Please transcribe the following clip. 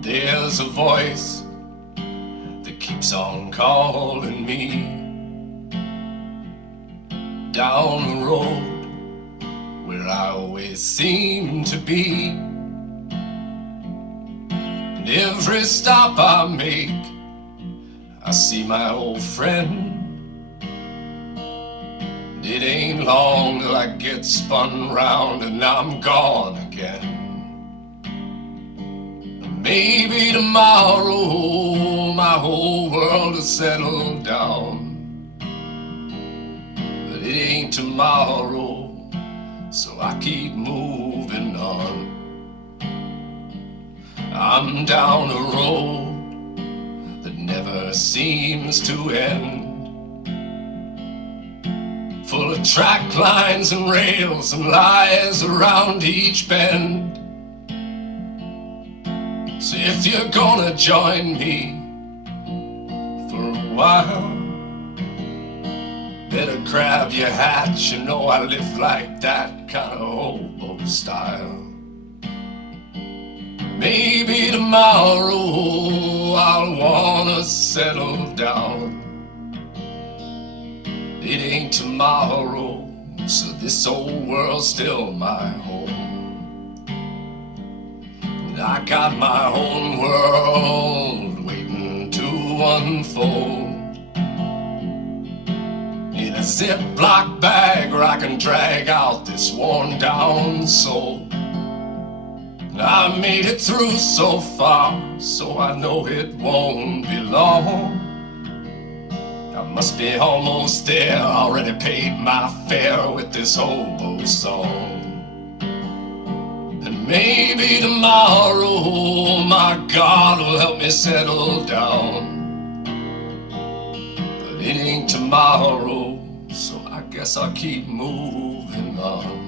There's a voice that keeps on calling me down the road where I always seem to be. And every stop I make, I see my old friend. And it ain't long till I get spun round and I'm gone again. Maybe tomorrow my whole world will settle down, but it ain't tomorrow, so I keep moving on. I'm down a road that never seems to end, full of track lines and rails and lies around each bend. So if you're gonna join me for a while, better grab your hat. You know I live like that kind of hobo style. Maybe tomorrow I'll wanna settle down. It ain't tomorrow, so this old world's still my home. I got my own world waiting to unfold, in a Ziploc bag where I can drag out this worn down soul. I made it through so far, so I know it won't be long. I must be almost there, already paid my fare with this hobo song. Maybe tomorrow my God will help me settle down, but it ain't tomorrow, so I guess I'll keep moving on.